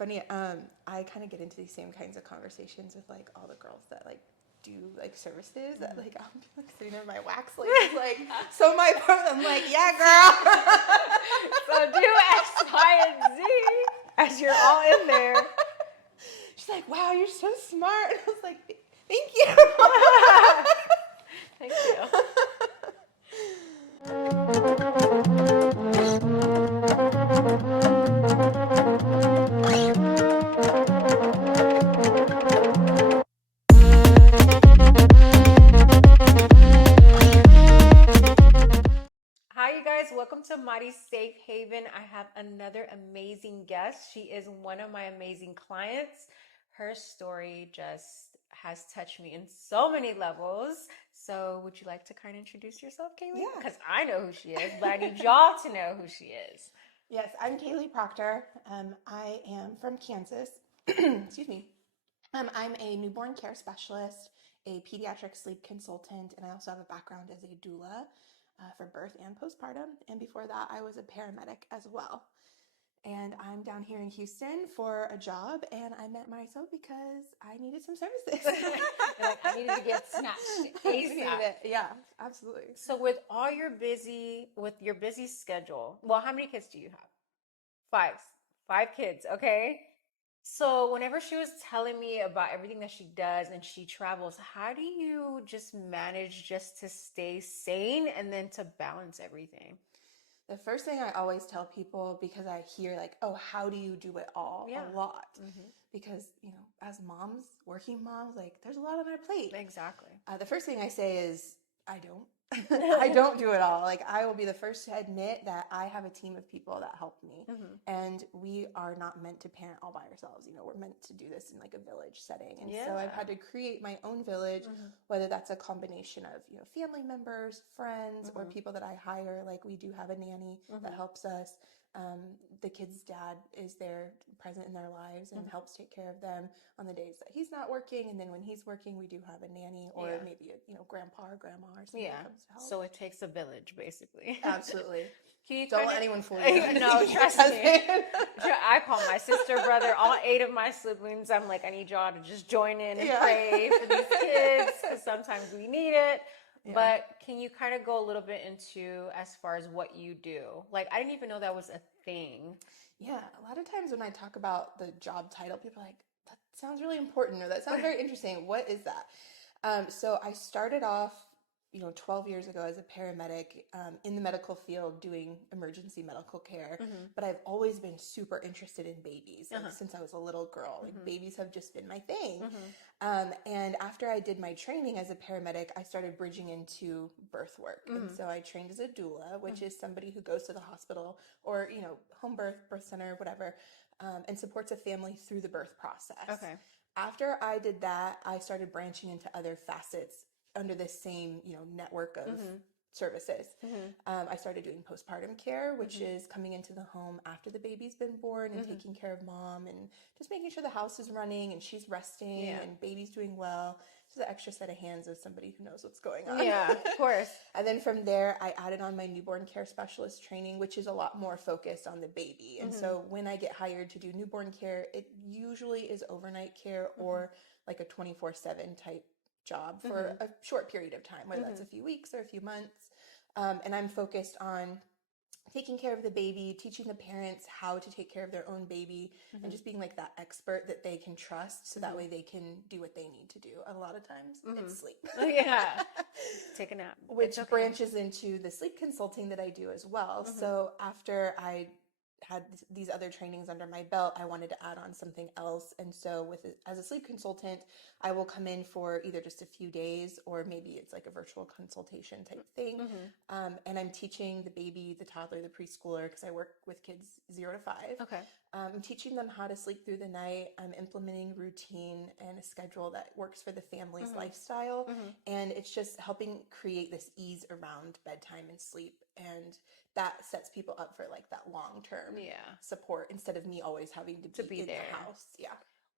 funny. I kind of get into these same kinds of conversations with like all the girls that like do like services that like I'll be like sitting in my wax like so my part I'm like, yeah, girl. So do X, Y, and Z as you're all in there. She's like, wow, you're so smart. I was like, thank you. Thank you. Hi, you guys. Welcome to Mighty Safe Haven. I have another amazing guest. She is one of my amazing clients. Her story just has touched me in so many levels. So, would you like to kind of introduce yourself, Kaylee? Yeah. Because I know who she is, but I need y'all to know who she is. Yes, I'm Kaylee Proctor. I am from Kansas. Excuse me. I'm a newborn care specialist, a pediatric sleep consultant, and I also have a background as a doula for birth and postpartum. And before that, I was a paramedic as well. And I'm down here in Houston for a job, and I met myself because I needed some services. You're like, I needed to get snatched ASAP. Yeah, absolutely. So, with your busy schedule, well, how many kids do you have? Five kids, okay? So whenever she was telling me about everything that she does and she travels, how do you just manage just to stay sane and then to balance everything? The first thing I always tell people, because I hear like, oh, how do you do it all? Yeah. A lot. Mm-hmm. Because, as moms, working moms, like there's a lot on our plate. Exactly. The first thing I say is, I don't. I don't do it all. Like I will be the first to admit that I have a team of people that help me. Mm-hmm. And we are not meant to parent all by ourselves. We're meant to do this in like a village setting. And Yeah. so I've had to create my own village, whether that's a combination of, family members, friends, or people that I hire. Like we do have a nanny that helps us. The kid's dad is there present in their lives and helps take care of them on the days that he's not working. And then when he's working, we do have a nanny or maybe a grandpa or grandma or something that comes to help. So it takes a village, basically. Absolutely. Can you Don't let anyone fool you. No, trust me. I call my sister, brother, all 8 of my siblings. I'm like, I need y'all to just join in and pray for these kids because sometimes we need it. Yeah. But can you kind of go a little bit into as far as what you do? Like, I didn't even know that was a thing. Yeah. A lot of times when I talk about the job title, people are like, that sounds really important or that sounds very interesting. What is that? So I started off 12 years ago as a paramedic in the medical field doing emergency medical care. But I've always been super interested in babies since I was a little girl. Like babies have just been my thing. And after I did my training as a paramedic, I started bridging into birth work. And so I trained as a doula, which is somebody who goes to the hospital or, home birth, birth center, whatever, and supports a family through the birth process. Okay. After I did that, I started branching into other facets under this same, network of services. I started doing postpartum care, which is coming into the home after the baby's been born and taking care of mom and just making sure the house is running and she's resting and baby's doing well. Just an extra set of hands of somebody who knows what's going on. Yeah, of course. And then from there, I added on my newborn care specialist training, which is a lot more focused on the baby. And so when I get hired to do newborn care, it usually is overnight care or like a 24/7 type job for a short period of time, whether that's a few weeks or a few months. And I'm focused on taking care of the baby, teaching the parents how to take care of their own baby, and just being like that expert that they can trust so that way they can do what they need to do. A lot of times it's sleep. Yeah. Take a nap. Which branches into the sleep consulting that I do as well. So after I had these other trainings under my belt, I wanted to add on something else. And so as a sleep consultant, I will come in for either just a few days or maybe it's like a virtual consultation type thing. And I'm teaching the baby, the toddler, the preschooler, because I work with kids 0 to 5. Okay. I'm teaching them how to sleep through the night. I'm implementing routine and a schedule that works for the family's lifestyle. And it's just helping create this ease around bedtime and sleep. And that sets people up for like that long-term support instead of me always having to be in there. The house. Yeah.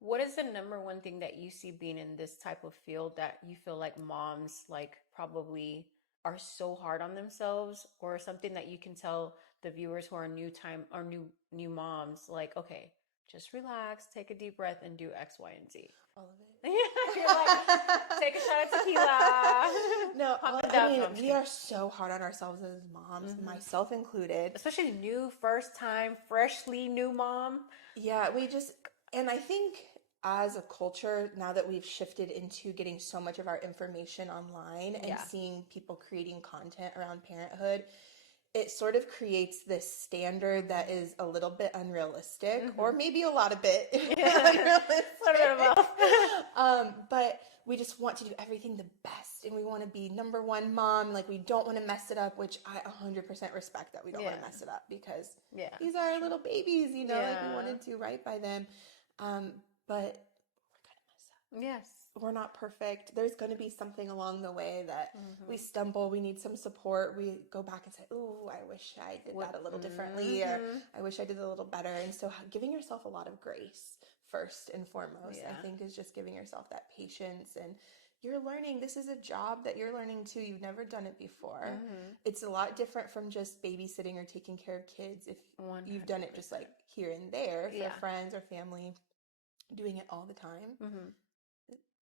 What is the number one thing that you see being in this type of field that you feel like moms like probably are so hard on themselves, or something that you can tell the viewers who are new moms, like, okay, just relax, take a deep breath, and do X, Y, and Z. All of it. You're like, take a shot of tequila. No, Pump it I up. mean, No, I'm just we kidding. are so hard on ourselves as moms, myself included. Especially new, first time, freshly new mom. Yeah, and I think as a culture, now that we've shifted into getting so much of our information online and Yeah. seeing people creating content around parenthood, it sort of creates this standard that is a little bit unrealistic, or maybe a lot of bit unrealistic. A little bit of both. But we just want to do everything the best, and we want to be number one mom. Like, we don't want to mess it up, which I 100% respect that we don't want to mess it up, because these are our little babies, you know, like, we want to do right by them. But we're gonna mess up. Yes. We're not perfect. There's going to be something along the way that we stumble. We need some support. We go back and say, "Ooh, I wish I did that a little differently," or "I wish I did it a little better." And so giving yourself a lot of grace first and foremost, I think, is just giving yourself that patience. And you're learning. This is a job that you're learning too. You've never done it before. It's a lot different from just babysitting or taking care of kids. If 100%. you've done it just like here and there for friends or family, doing it all the time.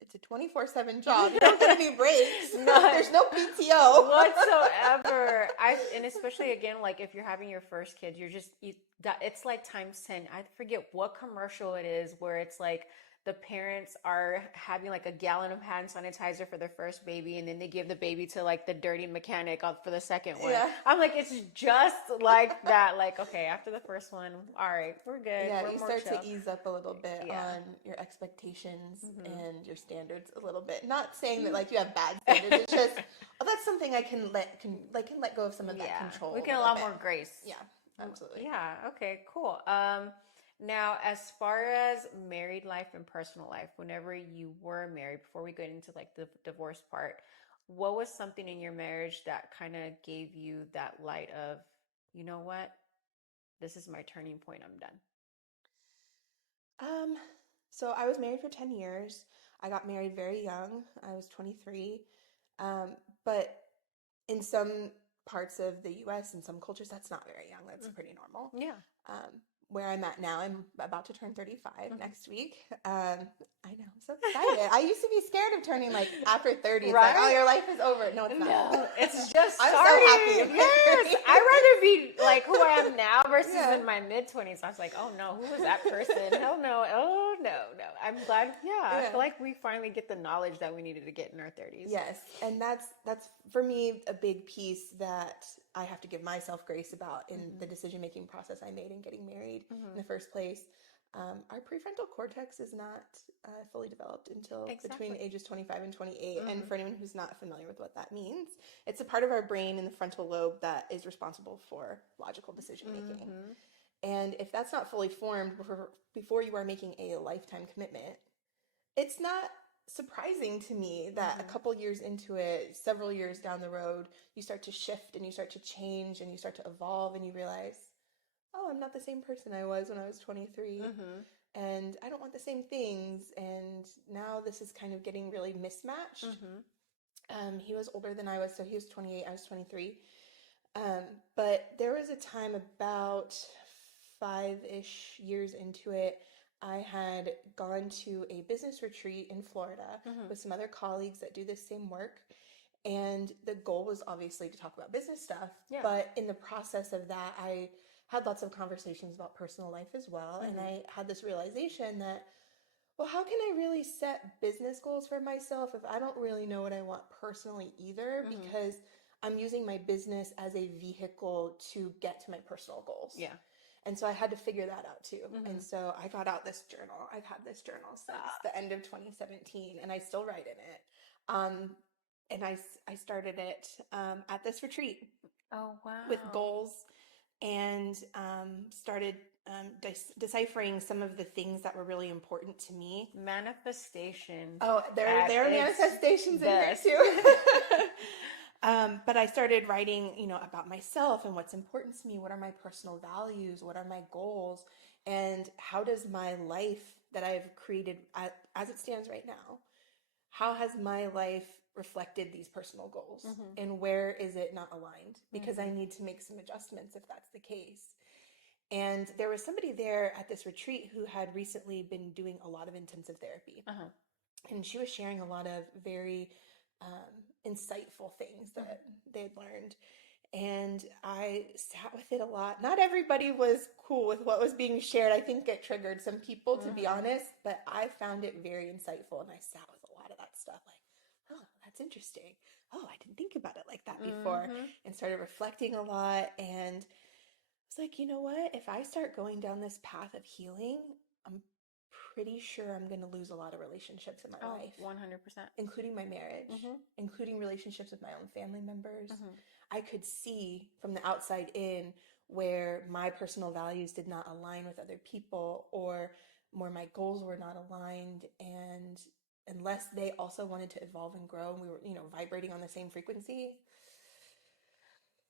It's a 24/7 job. You don't get any breaks. There's no PTO whatsoever. And especially again, like if you're having your first kid, it's like times 10. I forget what commercial it is where it's like the parents are having like a gallon of hand sanitizer for their first baby, and then they give the baby to like the dirty mechanic for the second one. I'm like, it's just like that. Like, okay, after the first one, all right, we're good. Yeah, we're you more start chill. to ease up a little bit on your expectations and your standards a little bit. Not saying that like you have bad standards. It's just, that's something I can let go of some of that control. We can allow more grace. Yeah, absolutely. Yeah. Okay. Cool. Now, as far as married life and personal life, whenever you were married, before we get into like the divorce part, what was something in your marriage that kind of gave you that light of, you know what, this is my turning point, I'm done? So I was married for 10 years. I got married very young. I was 23. But in some parts of the US and some cultures, that's not very young. That's pretty normal. Yeah. Where I'm at now, I'm about to turn 35 next week. I know, I'm so excited. I used to be scared of turning like after 30. It's like, oh, your life is over. No, it's not. No, it's just I'm starting. so happy. Yes, I'd rather be like who I am now versus in my mid-20s. I was like, oh no, who was that person? Hell no. Oh no. I'm glad. I feel like we finally get the knowledge that we needed to get in our 30s. Yes, and that's for me a big piece that I have to give myself grace about in the decision-making process I made in getting married in the first place. Our prefrontal cortex is not fully developed until between ages 25 and 28. And for anyone who's not familiar with what that means, it's a part of our brain in the frontal lobe that is responsible for logical decision-making. And if that's not fully formed before you are making a lifetime commitment, it's not surprising to me that a couple years into it, several years down the road, you start to shift and you start to change and you start to evolve and you realize, oh, I'm not the same person I was when I was 23. And I don't want the same things. And now this is kind of getting really mismatched. He was older than I was, so he was 28, I was 23. But there was a time about 5-ish years into it, I had gone to a business retreat in Florida with some other colleagues that do this same work. And the goal was obviously to talk about business stuff. But in the process of that, I had lots of conversations about personal life as well. And I had this realization that, well, how can I really set business goals for myself if I don't really know what I want personally either? Because I'm using my business as a vehicle to get to my personal goals. And so I had to figure that out too. And so I got out this journal. I've had this journal since the end of 2017, and I still write in it. And I started it at this retreat. Oh, wow. With goals, and started deciphering some of the things that were really important to me. Manifestation. Oh, there are manifestations in here too. But I started writing, about myself and what's important to me. What are my personal values? What are my goals? And how does my life that I've created as it stands right now, how has my life reflected these personal goals? And where is it not aligned? Because I need to make some adjustments if that's the case. And there was somebody there at this retreat who had recently been doing a lot of intensive therapy. Uh-huh. And she was sharing a lot of very insightful things that they had learned. And I sat with it a lot. Not everybody was cool with what was being shared. I think it triggered some people, to be honest, but I found it very insightful. And I sat with a lot of that stuff like, oh, that's interesting. Oh, I didn't think about it like that before. And started reflecting a lot. And I was like, you know what? If I start going down this path of healing, I'm pretty sure I'm going to lose a lot of relationships in my life. 100%. Including my marriage, including relationships with my own family members. I could see from the outside in where my personal values did not align with other people, or where my goals were not aligned. And unless they also wanted to evolve and grow and we were, vibrating on the same frequency,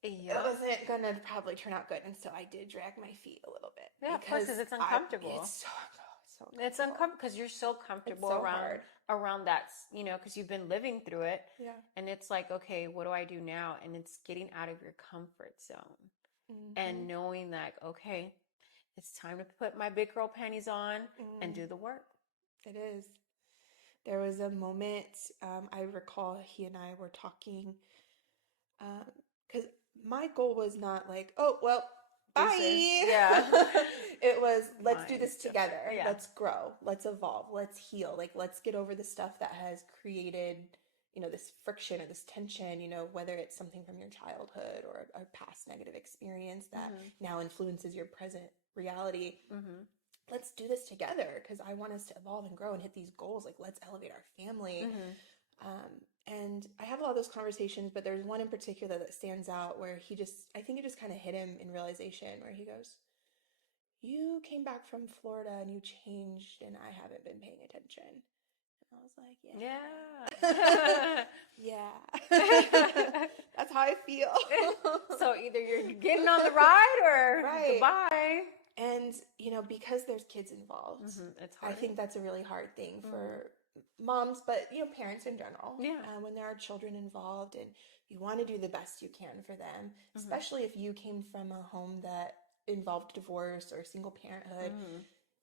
it wasn't going to probably turn out good. And so I did drag my feet a little bit. Yeah, because it's uncomfortable. It's uncomfortable because you're so comfortable around that, because you've been living through it. Yeah. And it's like, okay, what do I do now? And it's getting out of your comfort zone and knowing that, okay, it's time to put my big girl panties on and do the work. It is. There was a moment, I recall he and I were talking, because my goal was not like, oh, well, bye. Yeah. It was, let's do this together. Yeah. Let's grow. Let's evolve. Let's heal. Like, let's get over the stuff that has created, this friction or this tension, whether it's something from your childhood or a past negative experience that now influences your present reality. Let's do this together because I want us to evolve and grow and hit these goals. Like, let's elevate our family. And I have a lot of those conversations, but there's one in particular that stands out where I think it just kind of hit him in realization, where he goes, you came back from Florida and you changed and I haven't been paying attention. And I was like, yeah. That's how I feel. So either you're getting on the ride or goodbye. And, because there's kids involved, it's hard. I think that's a really hard thing for moms, but, parents in general. Yeah. When there are children involved and you want to do the best you can for them, especially if you came from a home that involved divorce or single parenthood,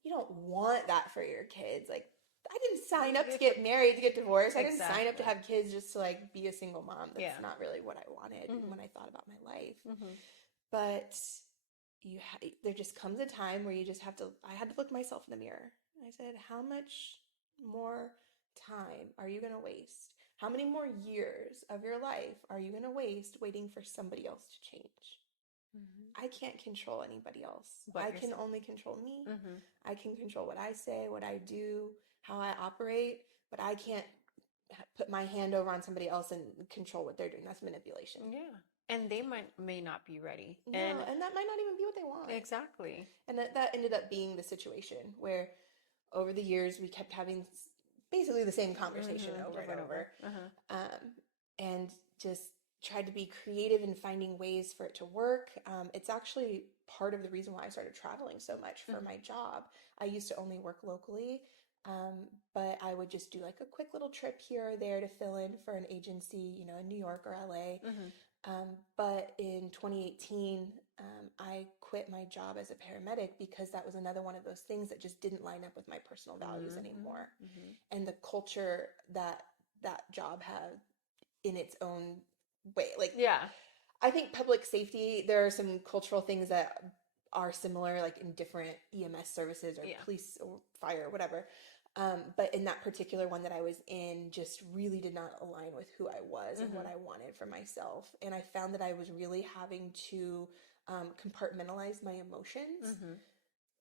you don't want that for your kids. Like, I didn't sign up to get married, to get divorced. I didn't sign up to have kids just to be a single mom. That's not really what I wanted when I thought about my life. But there just comes a time where you just have to, I had to look myself in the mirror. I said, how much more time are you going to waste? How many more years of your life are you going to waste waiting for somebody else to change? I can't control anybody else. I can only control me. I can control what I say, what I do, how I operate, but I can't put my hand over on somebody else and control what they're doing. That's manipulation. Yeah. And they may not be ready. No, and that might not even be what they want. Exactly. And that ended up being the situation where over the years we kept having basically the same conversation over and over. And just tried to be creative in finding ways for it to work. It's actually part of the reason why I started traveling so much for my job. I used to only work locally, but I would just do a quick little trip here or there to fill in for an agency, in New York or LA. But in 2018, I quit my job as a paramedic because that was another one of those things that just didn't line up with my personal values anymore. And the culture that job had in its own way. I think public safety, there are some cultural things that are similar, in different EMS services or police or fire or whatever. But in that particular one that I was in just really did not align with who I was and what I wanted for myself. And I found that I was really having to compartmentalize my emotions.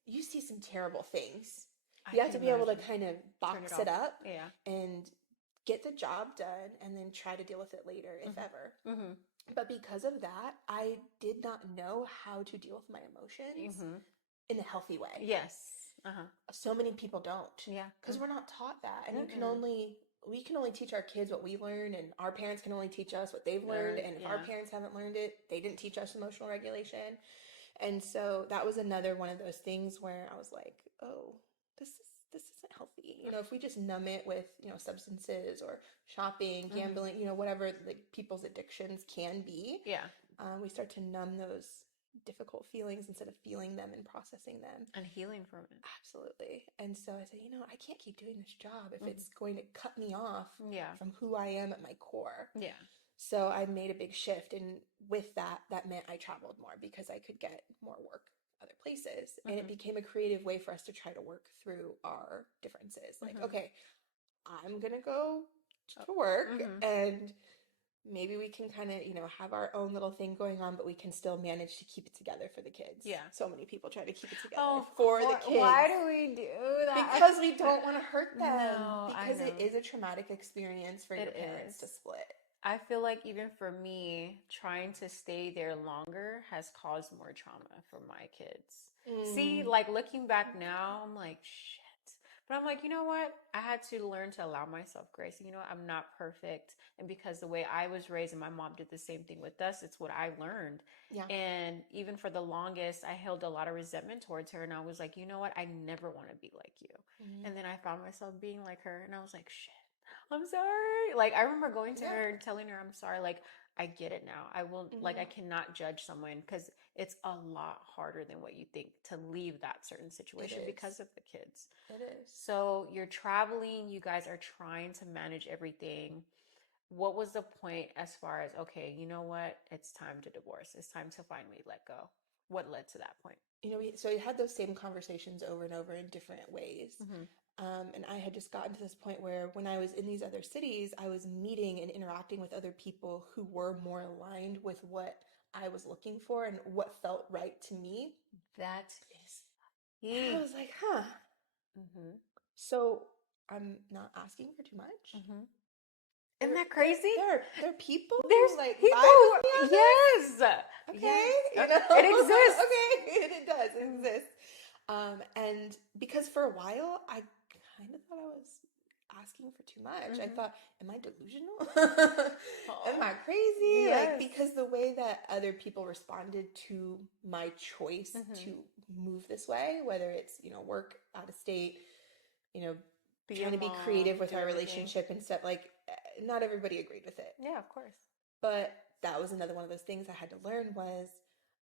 You see some terrible things. You have to be able to kind of box it up and get the job done and then try to deal with it later, if ever. But because of that, I did not know how to deal with my emotions in a healthy way. Yes. So many people don't. Yeah. Because we're not taught that. And we can only teach our kids what we've learned, and our parents can only teach us what they've learned. And if our parents haven't learned it, they didn't teach us emotional regulation. And so that was another one of those things where I was like, oh, this isn't healthy. If we just numb it with, substances or shopping, gambling, whatever people's addictions can be. Yeah. We start to numb those difficult feelings instead of feeling them and processing them. And healing from it. Absolutely. And so I said, I can't keep doing this job if Mhm. it's going to cut me off Yeah. from who I am at my core. Yeah. So I made a big shift. And with that, that meant I traveled more because I could get more work other places. And it became a creative way for us to try to work through our differences. Like, okay, I'm going to go to work and maybe we can kind of, have our own little thing going on, but we can still manage to keep it together for the kids. Yeah. So many people try to keep it together for the kids. Why do we do that? Because we don't want to hurt them. No, because it is a traumatic experience for your parents to split. I feel like even for me, trying to stay there longer has caused more trauma for my kids. See, like looking back now, I'm like, shit. But I'm like, you know what? I had to learn to allow myself grace. You know, I'm not perfect. And because the way I was raised and my mom did the same thing with us, it's what I learned. Yeah. And even for the longest, I held a lot of resentment towards her. And I was like, you know what? I never want to be like you. And then I found myself being like her. And I was like, shit, I'm sorry. Like, I remember going to her and telling her, I'm sorry. Like, I get it now. I will, like, I cannot judge someone because it's a lot harder than what you think to leave that certain situation because of the kids. It is. So you're traveling, you guys are trying to manage everything. What was the point as far as, okay, you know what? It's time to divorce. It's time to finally let go. What led to that point? So we had those same conversations over and over in different ways. And I had just gotten to this point where when I was in these other cities, I was meeting and interacting with other people who were more aligned with what I was looking for and what felt right to me. That is And I was like, huh. So I'm not asking for too much. Isn't that crazy? There are people There's who like people. vibe with me on Yes. this? Okay. Yes. It exists. Okay. It does. It exists. And because for a while I kind of thought I was asking for too much. I thought, am I delusional? Am I crazy? Yes. Like, because the way that other people responded to my choice to move this way, whether it's, work out of state, trying to be creative with our relationship and stuff, like, not everybody agreed with it. Yeah, of course. But that was another one of those things I had to learn was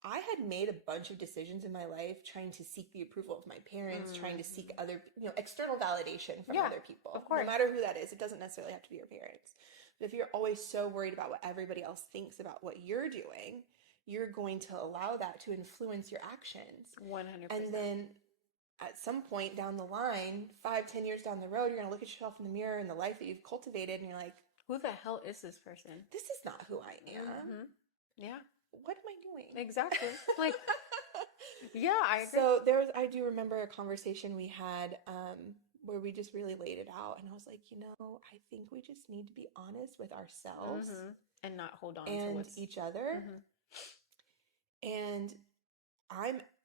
I had made a bunch of decisions in my life trying to seek the approval of my parents, trying to seek other, external validation from other people. Of course. No matter who that is, it doesn't necessarily have to be your parents. But if you're always so worried about what everybody else thinks about what you're doing, you're going to allow that to influence your actions. 100%. And then at some point down the line, 5-10 years down the road, you're going to look at yourself in the mirror and the life that you've cultivated, and you're like, who the hell is this person? This is not who I am. Yeah. What am I doing? Exactly. Like, yeah, I agree. So I do remember a conversation we had where we just really laid it out. And I was like, I think we just need to be honest with ourselves and not hold on and to each other. And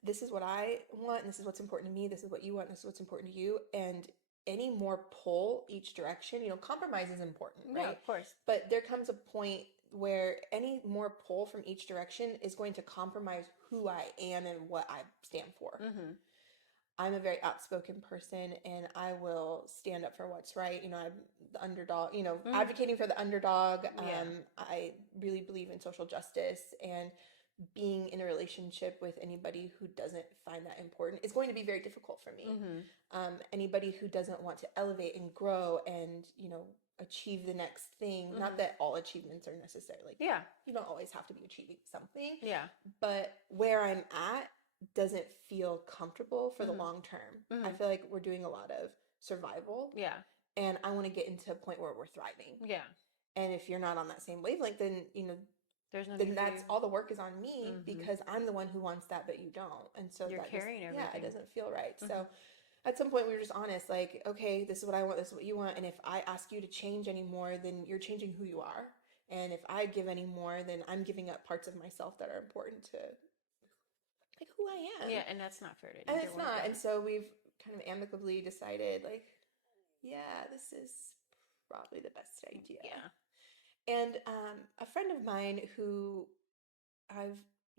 this is what I want, and this is what's important to me. This is what you want, and this is what's important to you. And any more pull each direction, compromise is important, right? Yeah, of course. But there comes a point where any more pull from each direction is going to compromise who I am and what I stand for. I'm a very outspoken person, and I will stand up for what's right. I'm the underdog, advocating for the underdog. I really believe in social justice, and being in a relationship with anybody who doesn't find that important is going to be very difficult for me. Anybody who doesn't want to elevate and grow and, achieve the next thing, not that all achievements are necessarily, you don't always have to be achieving something. Yeah. But where I'm at doesn't feel comfortable for the long term. I feel like we're doing a lot of survival. Yeah. And I want to get into a point where we're thriving. Yeah. And if you're not on that same wavelength, then, there's no then that's all the work is on me because I'm the one who wants that, but you don't. And so you're carrying everything. Yeah, it doesn't feel right. So at some point we were just honest, like, okay, this is what I want, this is what you want. And if I ask you to change anymore, then you're changing who you are. And if I give any more, then I'm giving up parts of myself that are important to like who I am. Yeah, and that's not fair to And it's not. And so we've kind of amicably decided, like, yeah, this is probably the best idea. Yeah. And a friend of mine who I've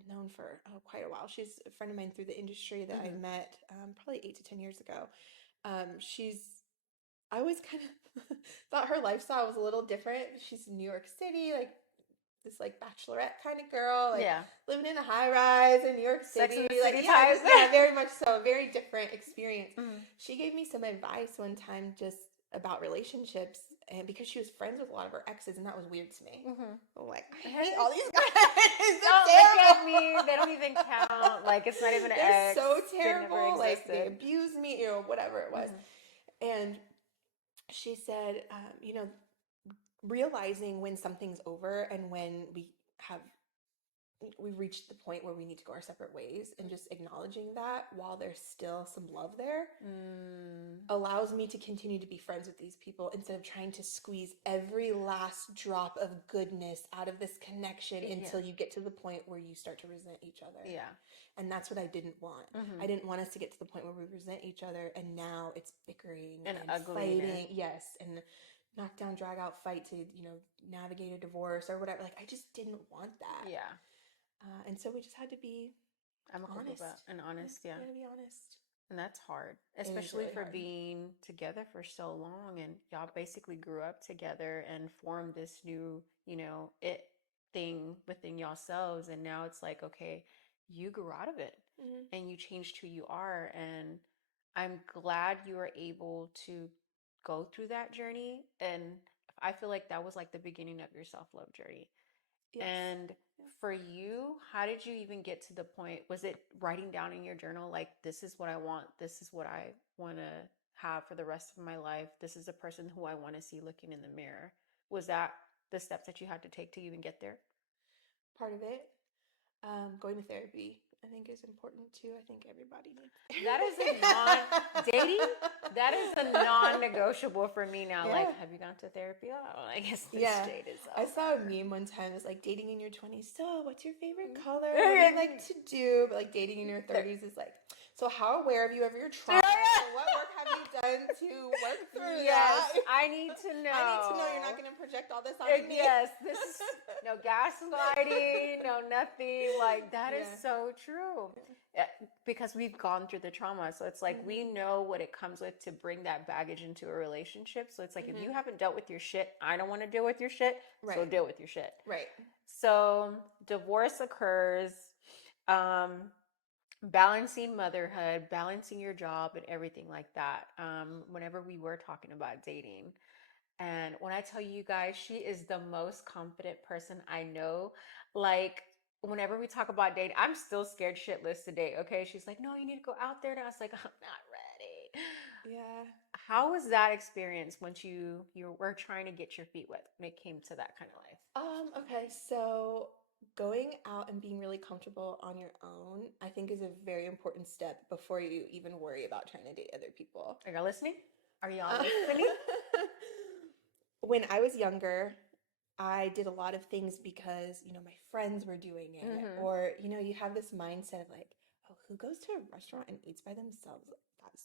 known for quite a while, she's a friend of mine through the industry that I met probably 8 to 10 years ago. I always kind of thought her lifestyle was a little different. She's in New York City, like this like bachelorette kind of girl, like Yeah. living in a high rise in New York Sex City. and the Like, City yeah, type. yeah, very much so. Very different experience. Mhm. She gave me some advice one time just about relationships, and because she was friends with a lot of her exes, and that was weird to me. Mhm. I'm like, I hate all these guys. They're Don't look at terrible. me. They don't even count. Like, it's not even an They're ex. so They never terrible. Like, they existed. abused me, you know, whatever it was. Mhm. And she said, you know, realizing when something's over and when we've reached the point where we need to go our separate ways, and just acknowledging that while there's still some love there allows me to continue to be friends with these people instead of trying to squeeze every last drop of goodness out of this connection until you get to the point where you start to resent each other. Yeah. And that's what I didn't want. I didn't want us to get to the point where we resent each other, and now it's bickering and fighting. Yes, and knockdown, drag out fight to, you know, navigate a divorce or whatever. Like, I just didn't want that. Yeah. And so we just had to be honest. And honest, yeah. We had to be honest. And that's hard, It is especially really for hard. being together for so long, and y'all basically grew up together and formed this new, you know, it thing within yourselves. And now it's like, okay, you grew out of it and you changed who you are. And I'm glad you were able to go through that journey. And I feel like that was like the beginning of your self-love journey. Yes. And for you, how did you even get to the point? Was it writing down in your journal, like, this is what I want, this is what I want to have for the rest of my life, this is the person who I want to see looking in the mirror? Was that the steps that you had to take to even get there? Part of it. Going to therapy, I think, is important too. I think everybody needs therapy. That is a dating. That is a non-negotiable for me now. Yeah. Like, have you gone to therapy? Oh, I guess this date is I over. saw a meme one time. It's like, dating in your 20s. So, what's your favorite color? What do you like to do? But like, dating in your 30s is like, so how aware of you of your trauma? And what work have you done to work through that? I need to know. I need to know you're not going to project all this on me. Yes, this is no gaslighting, no nothing. Like, that is so true. Because we've gone through the trauma. So it's like, we know what it comes with to bring that baggage into a relationship. So it's like, if you haven't dealt with your shit, I don't want to deal with your shit. Right. So deal with your shit. Right. So divorce occurs, balancing motherhood, balancing your job and everything like that. Whenever we were talking about dating. And when I tell you guys, she is the most confident person I know. Like, whenever we talk about dating, I'm still scared shitless to date. Okay. She's like, no, you need to go out there. And I was like, I'm not ready. Yeah. How was that experience when you were trying to get your feet wet when it came to that kind of life? Okay, so going out and being really comfortable on your own, I think, is a very important step before you even worry about trying to date other people. Are y'all listening? Are y'all listening? When I was younger, I did a lot of things because, you know, my friends were doing it. Or, you know, you have this mindset of like, oh, who goes to a restaurant and eats by themselves?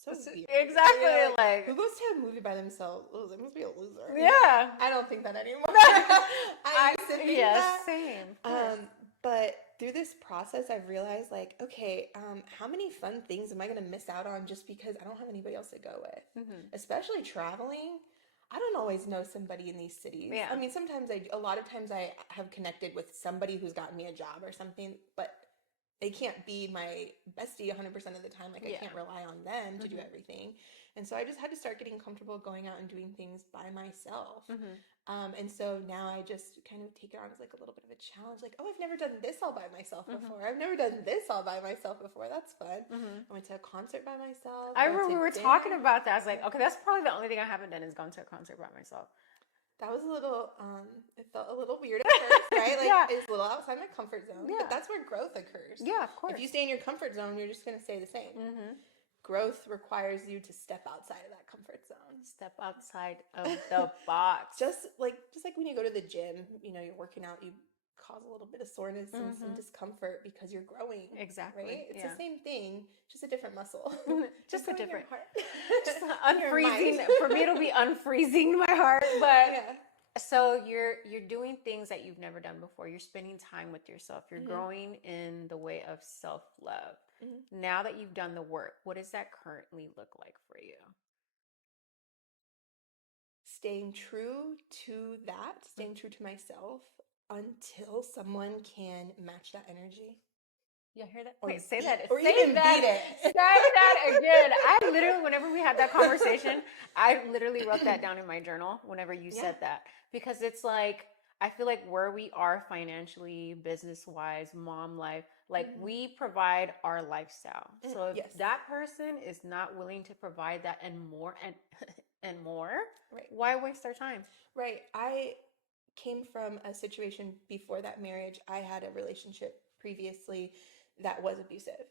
That's so weird. Exactly. You know, like, who goes to a movie by themselves? Oh, they must be a loser. Yeah. I don't think that anymore. I used to think that. Same. But through this process, I've realized, like, okay, how many fun things am I going to miss out on just because I don't have anybody else to go with? Especially traveling. I don't always know somebody in these cities. Yeah. I mean, a lot of times I have connected with somebody who's gotten me a job or something, but they can't be my bestie 100% of the time. Like, I can't rely on them to do everything. And so I just had to start getting comfortable going out and doing things by myself. And so now I just kind of take it on as like a little bit of a challenge. Like, oh, I've never done this all by myself before. I've never done this all by myself before. That's fun. I went to a concert by myself. I remember we were talking about that. I was like, okay, that's probably the only thing I haven't done is gone to a concert by myself. That was a little, it felt a little weird at first, right? Like, it's a little outside my comfort zone. But that's where growth occurs. Yeah, of course. If you stay in your comfort zone, you're just going to stay the same. Growth requires you to step outside of that comfort zone. Step outside of the box. Just like when you go to the gym, you know, you're working out, you cause a little bit of soreness and some discomfort because you're growing. Exactly. Right? It's the same thing, just a different muscle. Just a different. Just unfreezing. For me, it'll be unfreezing my heart. But so you're doing things that you've never done before. You're spending time with yourself. You're growing in the way of self-love. Now that you've done the work, what does that currently look like for you? Staying true to that, staying true to myself, until someone can match that energy. Yeah, hear that? Or Wait, say beat, that. or Say even that. beat it. Say that again. I literally, whenever we had that conversation, I literally wrote that down in my journal whenever you Yeah. said that. Because it's like, I feel like where we are financially, business wise, mom life, like we provide our lifestyle. So if Yes. that person is not willing to provide that and more and more, Right. why waste our time? Right. I came from a situation before that marriage. I had a relationship previously that was abusive.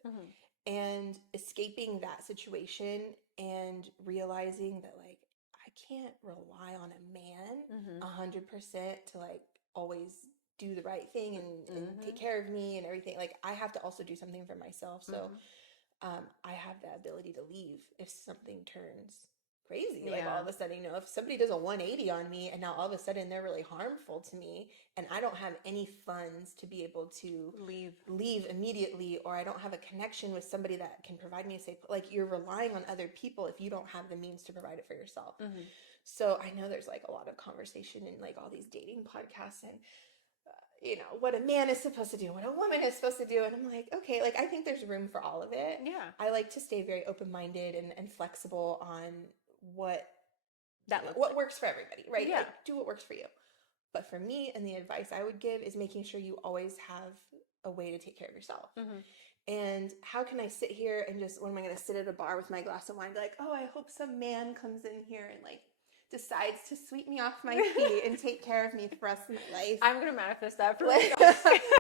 And escaping that situation and realizing that like I can't rely on a man 100% to like always do the right thing and take care of me and everything. Like I have to also do something for myself. So I have the ability to leave if something turns crazy. Like all of a sudden, if somebody does a 180 on me and now all of a sudden they're really harmful to me and I don't have any funds to be able to leave immediately, or I don't have a connection with somebody that can provide me a safe, like you're relying on other people if you don't have the means to provide it for yourself. So I know there's like a lot of conversation in like all these dating podcasts and what a man is supposed to do, what a woman is supposed to do. And I'm like, okay, like I think there's room for all of it. Yeah. I like to stay very open-minded and flexible on what works for everybody, right? Yeah. Like, do what works for you. But for me, and the advice I would give is making sure you always have a way to take care of yourself. And how can I sit here and just, when am I going to sit at a bar with my glass of wine and be like, oh, I hope some man comes in here and like decides to sweep me off my feet and take care of me for the rest of my life. I'm going to manifest that for like,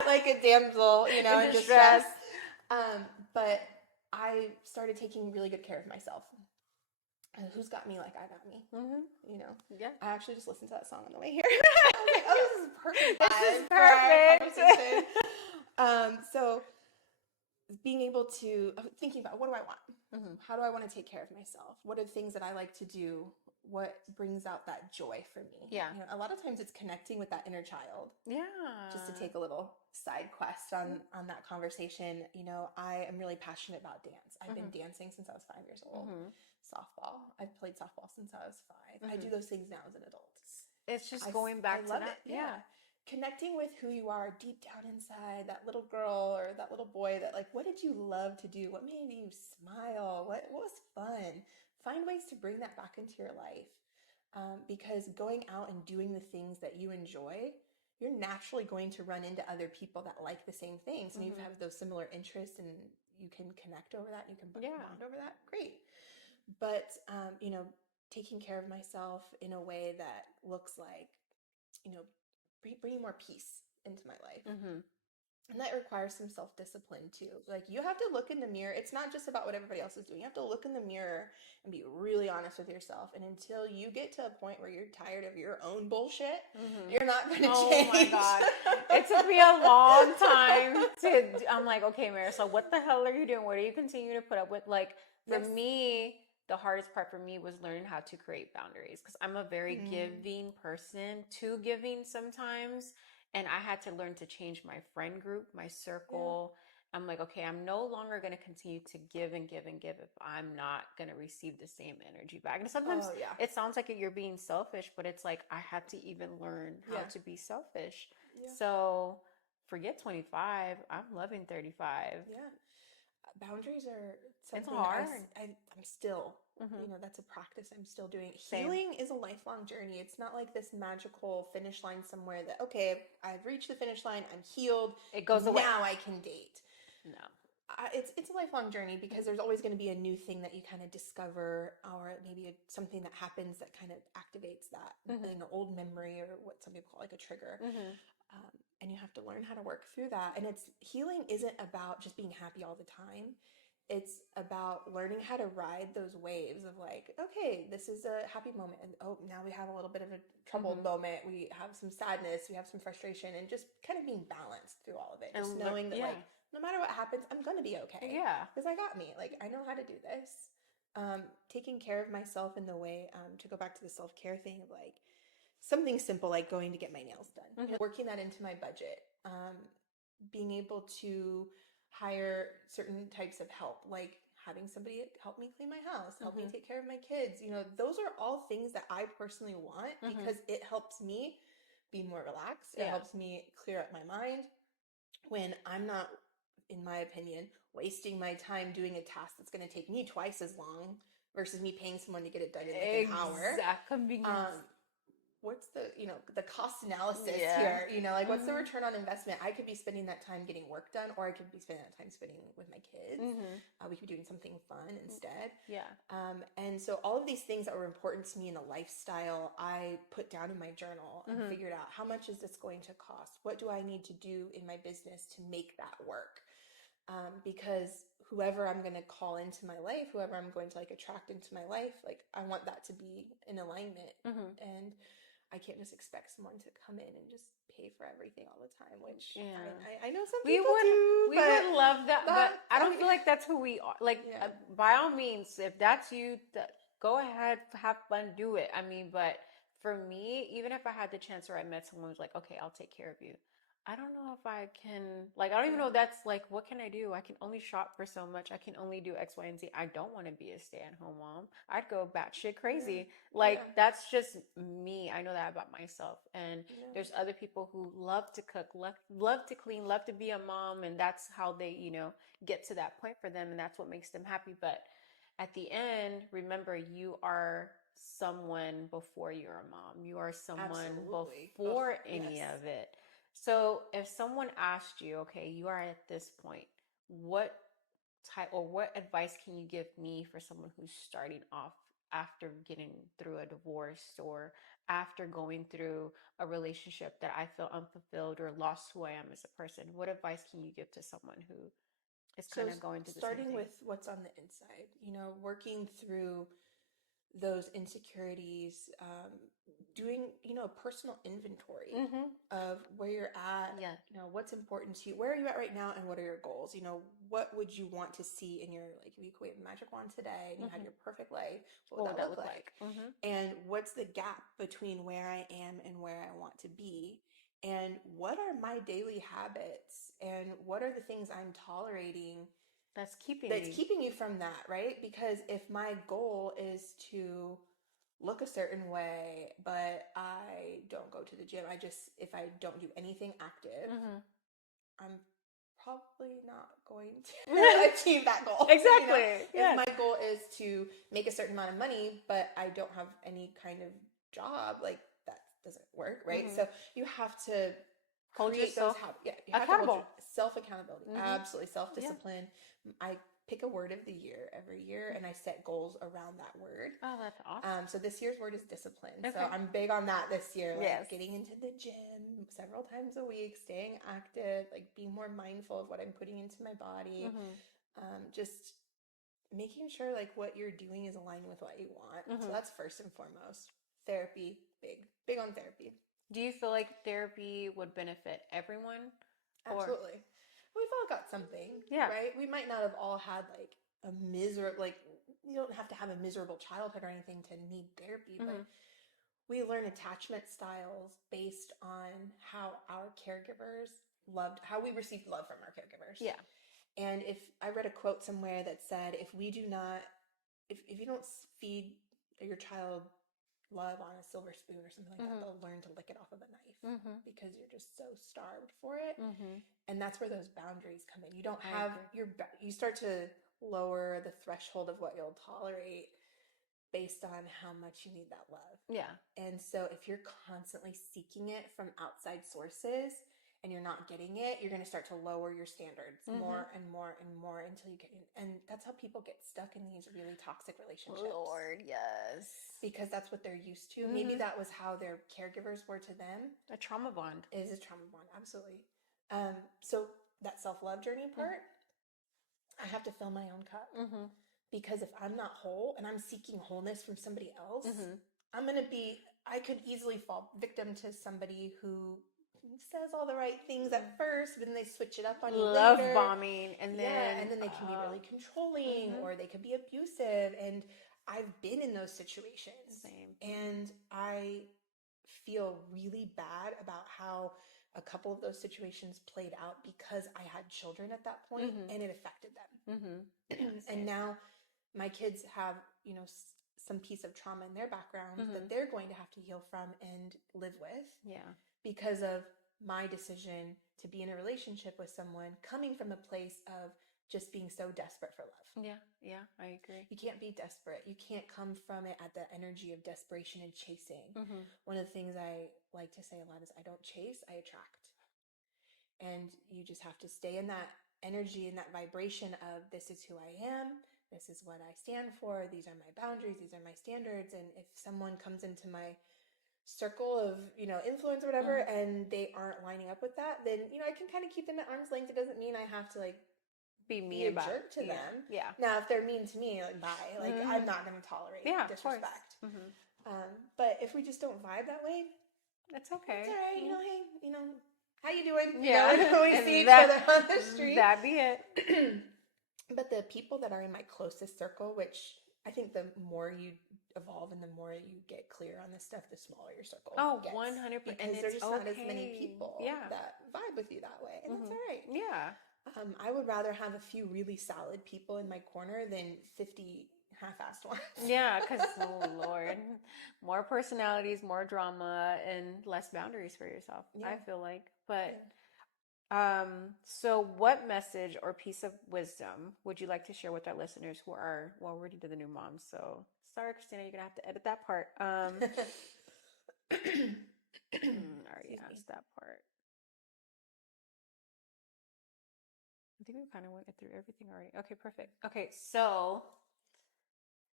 like a damsel, in distress. But I started taking really good care of myself. Who's got me like I got me? Yeah. I actually just listened to that song on the way here. I was like, oh, this is perfect. This is perfect. So being able to thinking about what do I want? How do I want to take care of myself? What are the things that I like to do? What brings out that joy for me? Yeah. A lot of times it's connecting with that inner child. Yeah. Just to take a little side quest on that conversation, I am really passionate about dance. I've been dancing since I was 5 years old. Softball. I've played softball since I was 5. I do those things now as an adult. It's just going back to that. Yeah. Connecting with who you are deep down inside, that little girl or that little boy that like, what did you love to do? What made you smile? What was fun? Find ways to bring that back into your life. Because going out and doing the things that you enjoy, you're naturally going to run into other people that like the same things. And you have those similar interests and you can connect over that. You can bond over that. Great. But, taking care of myself in a way that looks like, bringing more peace into my life. And that requires some self-discipline too. Like you have to look in the mirror. It's not just about what everybody else is doing. You have to look in the mirror and be really honest with yourself. And until you get to a point where you're tired of your own bullshit, you're not going to change. Oh my God. It took me a long time I'm like, okay, Marisol, what the hell are you doing? What do you continue to put up with? Like for me, the hardest part for me was learning how to create boundaries because I'm a very giving person, too giving sometimes. And I had to learn to change my friend group, my circle. I'm like, okay, I'm no longer going to continue to give and give and give if I'm not going to receive the same energy back. And sometimes it sounds like you're being selfish, but it's like I had to even learn how to be selfish. So forget 25. I'm loving 35. Yeah. Boundaries are something it's hard. I'm still, that's a practice I'm still doing. Healing is a lifelong journey. It's not like this magical finish line somewhere that, okay, I've reached the finish line, I'm healed. It goes away. Now I can date. No. It's a lifelong journey because there's always going to be a new thing that you kind of discover, or maybe something that happens that kind of activates that an old memory or what some people call like a trigger. And you have to learn how to work through that. And healing isn't about just being happy all the time. It's about learning how to ride those waves of like, okay, this is a happy moment. And oh, now we have a little bit of a troubled moment. We have some sadness. We have some frustration, and just kind of being balanced through all of it. Just knowing that like, no matter what happens, I'm going to be okay. Yeah. Because I got me. Like, I know how to do this. Taking care of myself in the way, to go back to the self-care thing of like, something simple like going to get my nails done, working that into my budget, being able to hire certain types of help, like having somebody help me clean my house, help me take care of my kids. Those are all things that I personally want because it helps me be more relaxed. It Yeah. helps me clear up my mind when I'm not, in my opinion, wasting my time doing a task that's going to take me twice as long versus me paying someone to get it done in like an hour. Exact convenience. What's the, the cost analysis Yeah. here, like what's the return on investment? I could be spending that time getting work done, or I could be spending that time spending with my kids. We could be doing something fun instead. Yeah. And so all of these things that were important to me in the lifestyle, I put down in my journal and figured out, how much is this going to cost? What do I need to do in my business to make that work? Because whoever I'm going to call into my life, whoever I'm going to like attract into my life, like I want that to be in alignment. And I can't just expect someone to come in and just pay for everything all the time, which I know some people do. We would love that, but I don't feel like that's who we are. Like, Yeah. by all means, if that's you, go ahead, have fun, do it. I mean, but for me, even if I had the chance or I met someone who's like, okay, I'll take care of you, I don't know if I can, like, I don't even know if that's like, what can I do? I can only shop for so much. I can only do X, Y, and Z. I don't want to be a stay-at-home mom. I'd go batshit crazy. Like, that's just me. I know that about myself. And there's other people who love to cook, love to clean, love to be a mom. And that's how they, get to that point for them. And that's what makes them happy. But at the end, remember, you are someone before you're a mom. You are someone before any of it. So if someone asked you, okay, you are at this point, what type or what advice can you give me for someone who's starting off after getting through a divorce or after going through a relationship that I feel unfulfilled or lost who I am as a person? What advice can you give to someone who is kind of going through the same starting thing? with what's on the inside, working through those insecurities, doing, a personal inventory of where you're at, what's important to you, where are you at right now, and what are your goals? What would you want to see in your, like, if you could wave a magic wand today and you had your perfect life, what would that look like? And what's the gap between where I am and where I want to be? And what are my daily habits? And what are the things I'm tolerating that's keeping you from that, right? Because if my goal is to look a certain way, but I don't go to the gym, if I don't do anything active, I'm probably not going to achieve that goal. Exactly. If my goal is to make a certain amount of money, but I don't have any kind of job, like that doesn't work, right? So you have to hold yourself accountable. Self-accountability. Absolutely. Self-discipline. I pick a word of the year every year and I set goals around that word. Oh, that's awesome. So this year's word is discipline. So I'm big on that this year. Like getting into the gym several times a week, staying active, like being more mindful of what I'm putting into my body. Just making sure like what you're doing is aligned with what you want. So that's first and foremost. Therapy, big on therapy. Do you feel like therapy would benefit everyone? Absolutely. We've all got something, right? We might not have all had like a miserable, like you don't have to have a miserable childhood or anything to need therapy, but we learn attachment styles based on how our caregivers how we received love from our caregivers. Yeah. And if I read a quote somewhere that said, if you don't feed your child love on a silver spoon or something like that, they'll learn to lick it off of a knife because you're just so starved for it. And that's where those boundaries come in. You don't have you start to lower the threshold of what you'll tolerate based on how much you need that love. Yeah. And so if you're constantly seeking it from outside sources and you're not getting it, you're going to start to lower your standards more and more and more until you get in. And that's how people get stuck in these really toxic relationships. Lord, yes. Because that's what they're used to. Maybe that was how their caregivers were to them. A trauma bond. It is a trauma bond, absolutely. So that self-love journey part, I have to fill my own cup. Because if I'm not whole and I'm seeking wholeness from somebody else, I could easily fall victim to somebody who says all the right things at first, but then they switch it up on you love later. bombing, and then they can be really controlling, or they could be abusive. And I've been in those situations. Same. And I feel really bad about how a couple of those situations played out because I had children at that point and it affected them. And now my kids have, some piece of trauma in their background Mm-hmm. that they're going to have to heal from and live with Yeah. because of my decision to be in a relationship with someone coming from a place of just being so desperate for love. Yeah. Yeah. I agree. You can't be desperate. You can't come from it at the energy of desperation and chasing. Mm-hmm. One of the things I like to say a lot is I don't chase, I attract. And you just have to stay in that energy and that vibration of this is who I am, this is what I stand for, these are my boundaries, these are my standards. And if someone comes into my circle of, influence or whatever, and they aren't lining up with that, then, I can kind of keep them at arm's length. It doesn't mean I have to like Be be mean a about jerk to yeah. them. Yeah. Now, if they're mean to me, like bye. Like I'm not going to tolerate disrespect. But if we just don't vibe that way, That's okay. it's all right. Hey, how you doing? Yeah. We see each other on the street. That'd be it. But the people that are in my closest circle, which I think the more you evolve and the more you get clear on this stuff, the smaller your circle gets. 100%. Because there's just not as many people that vibe with you that way. And that's all right. Yeah. I would rather have a few really solid people in my corner than 50 half-assed ones. Yeah, because, oh Lord, more personalities, more drama, and less boundaries for yourself, I feel like. But, so what message or piece of wisdom would you like to share with our listeners who are, well, we're into the new moms, so sorry, Christina, you're going to have to edit that part. I already asked that part. I think we kind of went through everything already. Okay, perfect. Okay, so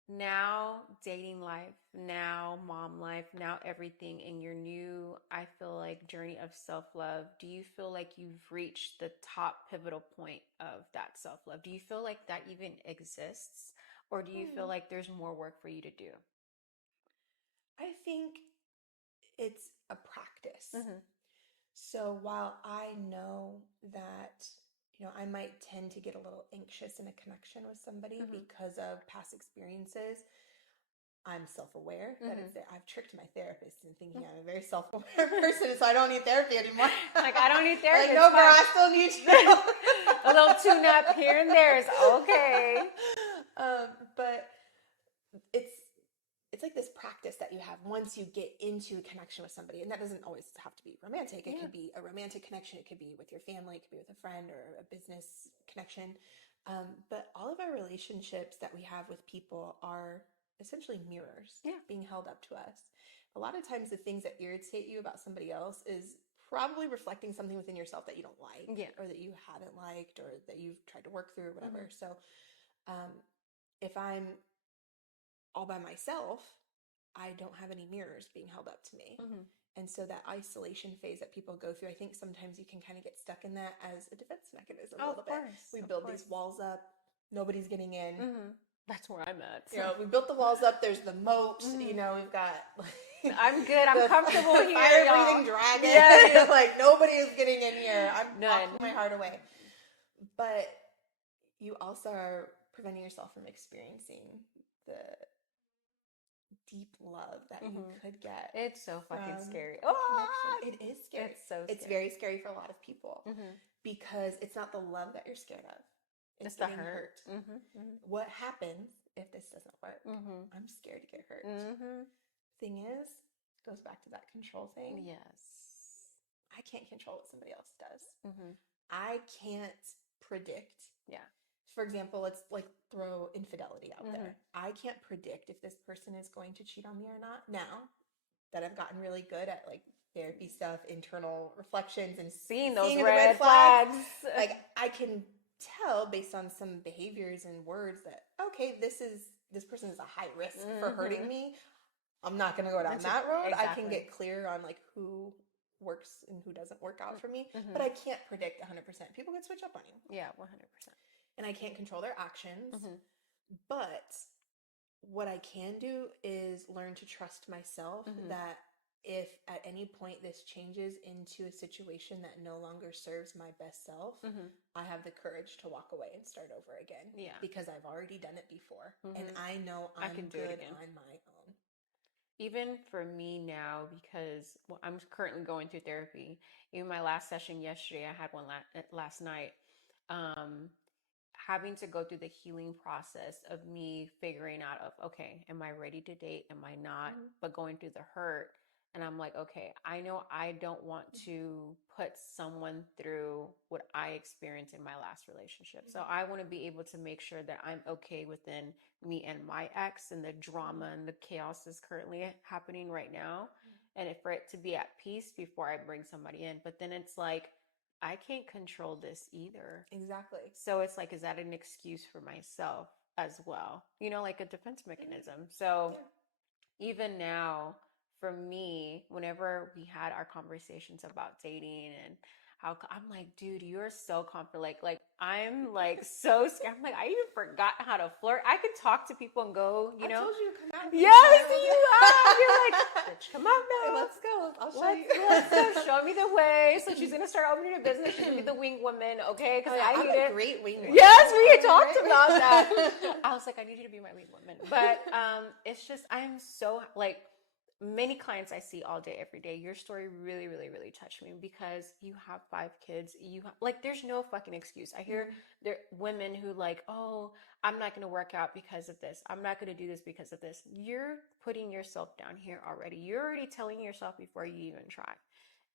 now dating life, now mom life, now everything in your new, I feel like, journey of self-love. Do you feel like you've reached the top pivotal point of that self-love? Do you feel like that even exists? Or do you feel like there's more work for you to do? I think it's a practice. So while I know that, I might tend to get a little anxious in a connection with somebody because of past experiences, I'm self-aware that it's there. I've tricked my therapist into thinking I'm a very self-aware person, so I don't need therapy anymore. Like, I don't need therapy. Like, no, girl, I still need you. A little tune-up here and there is okay. But it's like this practice that you have once you get into a connection with somebody. And that doesn't always have to be romantic. It could be a romantic connection. It could be with your family. It could be with a friend or a business connection. But all of our relationships that we have with people are essentially mirrors being held up to us. A lot of times the things that irritate you about somebody else is probably reflecting something within yourself that you don't like or that you haven't liked or that you've tried to work through or whatever. So if I'm all by myself, I don't have any mirrors being held up to me. And so that isolation phase that people go through, I think sometimes you can kind of get stuck in that as a defense mechanism a little bit. We build these walls up, nobody's getting in. That's where I'm at. We built the walls up, there's the moat, we've got I'm good, I'm comfortable here. Fire-breathing dragon. Like nobody is getting in here. I'm locking my heart away. But you also are preventing yourself from experiencing the deep love that you could get. It's so fucking scary. It is scary. It's so scary. It's very scary for a lot of people because it's not the love that you're scared of. It's the hurt. What happens if this doesn't work? I'm scared to get hurt. Thing is, it goes back to that control thing. Yes. I can't control what somebody else does. I can't predict. Yeah. For example, let's like throw infidelity out there. I can't predict if this person is going to cheat on me or not. Now that I've gotten really good at like therapy stuff, internal reflections, and seeing those the red flags, like I can tell based on some behaviors and words that okay, this person is a high risk for hurting me. I'm not going to go down that road. Exactly. I can get clear on like who works and who doesn't work out for me, but I can't predict 100%. People can switch up on you. Yeah, 100%. And I can't control their actions. But what I can do is learn to trust myself that if at any point this changes into a situation that no longer serves my best self, I have the courage to walk away and start over again. Yeah. Because I've already done it before. And I know I can do it on my own. Even for me now, because I'm currently going through therapy. Even my last session yesterday, I had one last night. having to go through the healing process of me figuring out of, okay, am I ready to date? Am I not? But going through the hurt. And I'm like, okay, I know I don't want to put someone through what I experienced in my last relationship. So I want to be able to make sure that I'm okay within me and my ex and the drama and the chaos is currently happening right now. And for it to be at peace before I bring somebody in. But then it's like, I can't control this either. Exactly. So it's like, is that an excuse for myself as well? You know, like a defense mechanism. So even now, for me, whenever we had our conversations about dating and how I'm like, dude, you're so confident. Like I'm like so scared. I'm like, I even forgot how to flirt. I could talk to people and go, you know. I told you to come out. Yes, you are. You're like, bitch, come out now. Hey, let's go. I'll show you. Let's go. Show me the way. So she's gonna start opening her business. She's gonna be the wing woman, okay? Because I need I'm a great wing woman. Yes, we had talked about that. I was like, I need you to be my wing woman. But it's just I'm so like many clients I see all day, every day. Your story really, really, really touched me because you have 5 kids. You have, like, there's no fucking excuse. I hear there women who like, oh, I'm not going to work out because of this. I'm not going to do this because of this. You're putting yourself down here already. You're already telling yourself before you even try.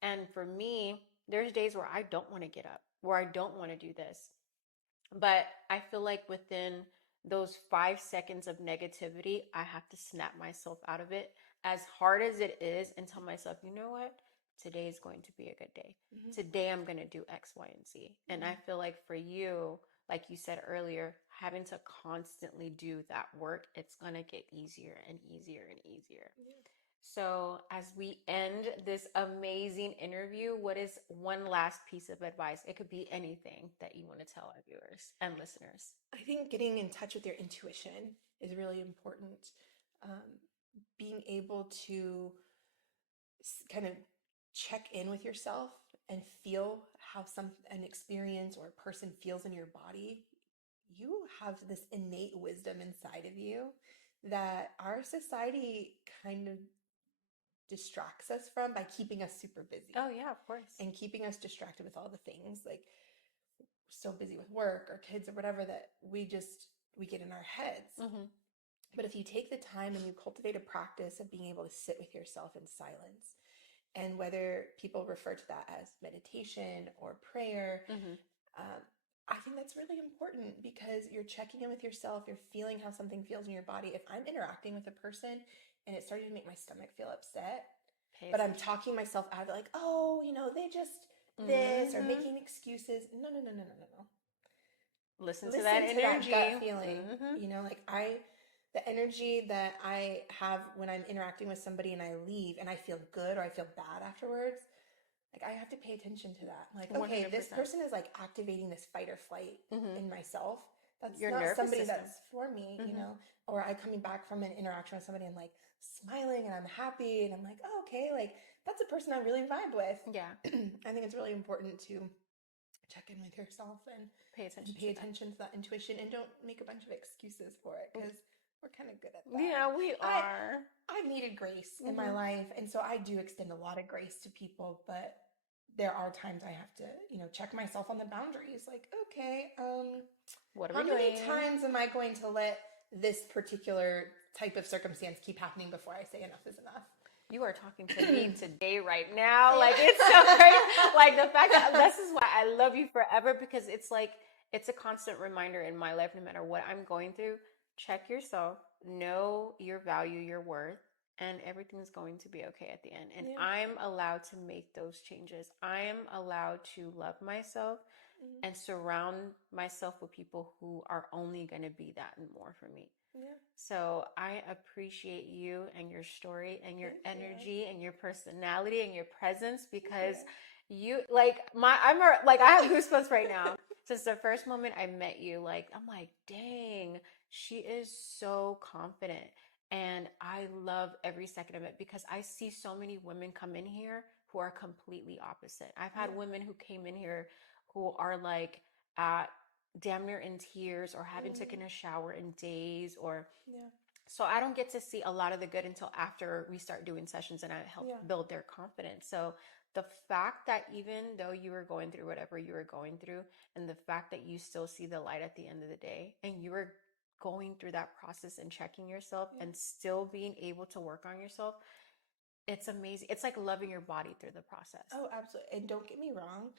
And for me, there's days where I don't want to get up, where I don't want to do this. But I feel like within those 5 seconds of negativity, I have to snap myself out of it as hard as it is and tell myself, you know what? Today is going to be a good day. Today I'm going to do X, Y, and Z. And I feel like for you, like you said earlier, having to constantly do that work, it's going to get easier and easier and easier. So as we end this amazing interview, what is one last piece of advice? It could be anything that you want to tell our viewers and listeners. I think getting in touch with your intuition is really important. Being able to kind of check in with yourself and feel how an experience or a person feels in your body. You have this innate wisdom inside of you that our society kind of distracts us from by keeping us super busy. Oh yeah, of course. And keeping us distracted with all the things, like so busy with work or kids or whatever, that we get in our heads. But if you take the time and you cultivate a practice of being able to sit with yourself in silence, and whether people refer to that as meditation or prayer, I think that's really important because you're checking in with yourself, you're feeling how something feels in your body. If I'm interacting with a person and it's starting to make my stomach feel upset, but I'm talking myself out of it, like, oh, they just this, or making excuses. No. Listen to that energy. That gut feeling. The energy that I have when I'm interacting with somebody and I leave and I feel good or I feel bad afterwards, like I have to pay attention to that. Like, okay, 100%. This person is like activating this fight or flight in myself. That's Your not nervous somebody system. that's for me, Or I coming back from an interaction with somebody and like smiling and I'm happy and I'm like, oh, okay, like that's a person I really vibe with. Yeah. I think it's really important to check in with yourself and pay attention to that intuition and don't make a bunch of excuses for it because we're kind of good at that. Yeah, we are. I've needed grace in my life, and so I do extend a lot of grace to people, but there are times I have to, check myself on the boundaries. Like, okay, what are how we doing? many times am I going to let this particular type of circumstance keep happening before I say enough is enough? You are talking to me today right now. Like, it's so great. Like, the fact that this is why I love you forever, because it's like, it's a constant reminder in my life, no matter what I'm going through. Check yourself, know your value, your worth, and everything's going to be okay at the end. And I'm allowed to make those changes. I'm allowed to love myself and surround myself with people who are only going to be that and more for me. So I appreciate you and your story and your energy and your personality and your presence, because you like I have goosebumps right now. Since the first moment I met you, like I'm like, dang, she is so confident. And I love every second of it because I see so many women come in here who are completely opposite. I've had women who came in here who are like at damn near in tears or haven't taken a shower in days, or so I don't get to see a lot of the good until after we start doing sessions and I help build their confidence. So the fact that even though you were going through whatever you were going through, and the fact that you still see the light at the end of the day, and you were going through that process and checking yourself and still being able to work on yourself, it's amazing. It's like loving your body through the process. Oh, absolutely. And don't get me wrong,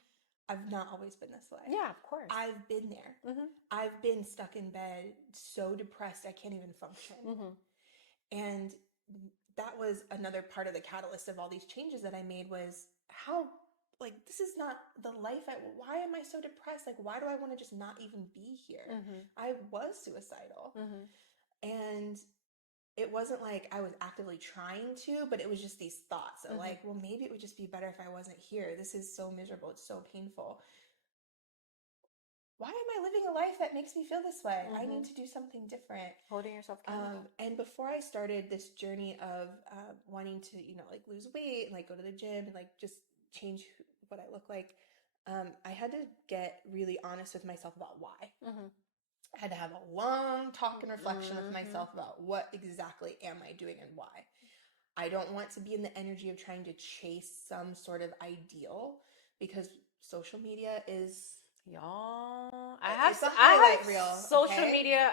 I've not always been this way. Yeah, of course. I've been there. I've been stuck in bed, so depressed I can't even function. And that was another part of the catalyst of all these changes that I made, was how, like, this is not the life why am I so depressed? Like, why do I want to just not even be here? I was suicidal. And it wasn't like I was actively trying to, but it was just these thoughts of like, well, maybe it would just be better if I wasn't here. This is so miserable. It's so painful. Why am I living a life that makes me feel this way? I need to do something different. Holding yourself accountable. And before I started this journey of wanting to, like lose weight and like go to the gym and like just change what I look like, I had to get really honest with myself about why. I had to have a long talk and reflection with myself about what exactly am I doing and why. I don't want to be in the energy of trying to chase some sort of ideal, because social media is... Y'all, I have reel, social media,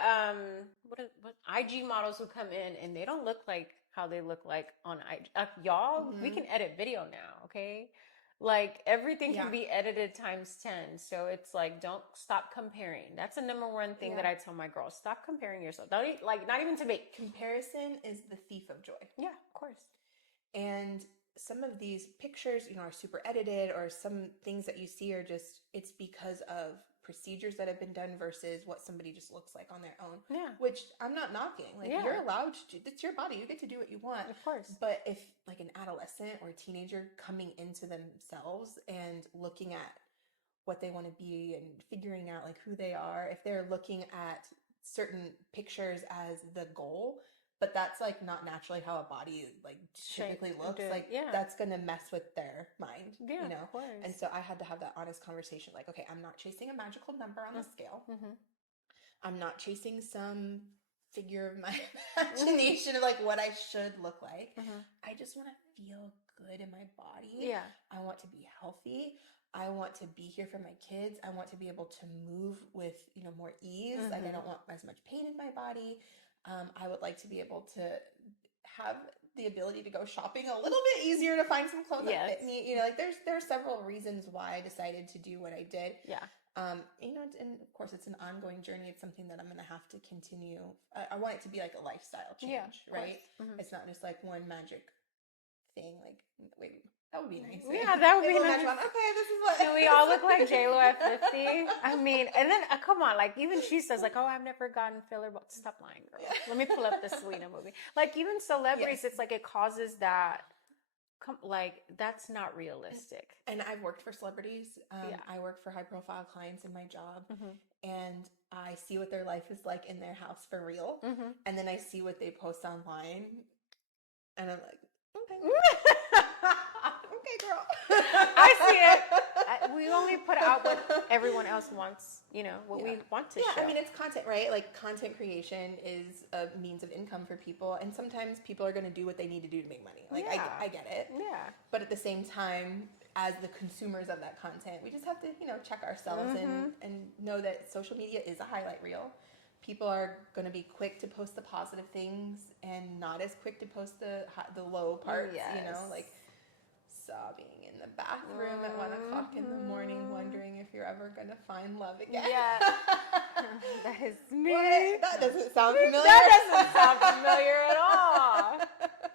what IG models who come in and they don't look like how they look like on IG. Y'all, we can edit video now, okay? Like, everything can be edited times 10. So it's like, don't stop comparing. That's the number one thing that I tell my girls. Stop comparing yourself. Don't, like, not even to me. Comparison is the thief of joy. Yeah, of course. And some of these pictures, are super edited, or some things that you see are just, it's because of procedures that have been done versus what somebody just looks like on their own. Yeah. Which I'm not knocking. Like, you're allowed to do, it's your body. You get to do what you want. Of course. But if like an adolescent or a teenager coming into themselves and looking at what they want to be and figuring out like who they are, if they're looking at certain pictures as the goal, but that's like not naturally how a body like typically looks, like that's gonna mess with their mind, Of course. And so I had to have that honest conversation, like, okay, I'm not chasing a magical number on the scale. I'm not chasing some figure of my imagination of like what I should look like. I just want to feel good in my body. I want to be healthy. I want to be here for my kids. I want to be able to move with, more ease. Like, I don't want as much pain in my body. I would like to be able to have the ability to go shopping a little bit easier, to find some clothes that fit me. Like, there are several reasons why I decided to do what I did. And of course it's an ongoing journey. It's something that I'm going to have to continue. I want it to be like a lifestyle change, right? It's not just like one magic thing. Like, wait, that would be nice. Yeah, that would be nice. Okay, this is what... Can we all look like J-Lo at 50? I mean, and then, come on, like, even she says, like, oh, I've never gotten filler, but stop lying, girl. Let me pull up the Selena movie. Like, even celebrities, it's like it causes that, like, that's not realistic. And I've worked for celebrities. I work for high-profile clients in my job, and I see what their life is like in their house for real, and then I see what they post online, and I'm like, okay. Okay, girl. I see it. We only put out what everyone else wants, what we want to show. I mean, it's content, right? Like, content creation is a means of income for people, and sometimes people are going to do what they need to do to make money. Like, I get it. Yeah. But at the same time, as the consumers of that content, we just have to, check ourselves and know that social media is a highlight reel. People are going to be quick to post the positive things and not as quick to post the low parts, like sobbing in the bathroom at 1 o'clock in the morning, wondering if you're ever going to find love again. Yeah. That is me. What? That doesn't sound familiar. That doesn't sound familiar at all.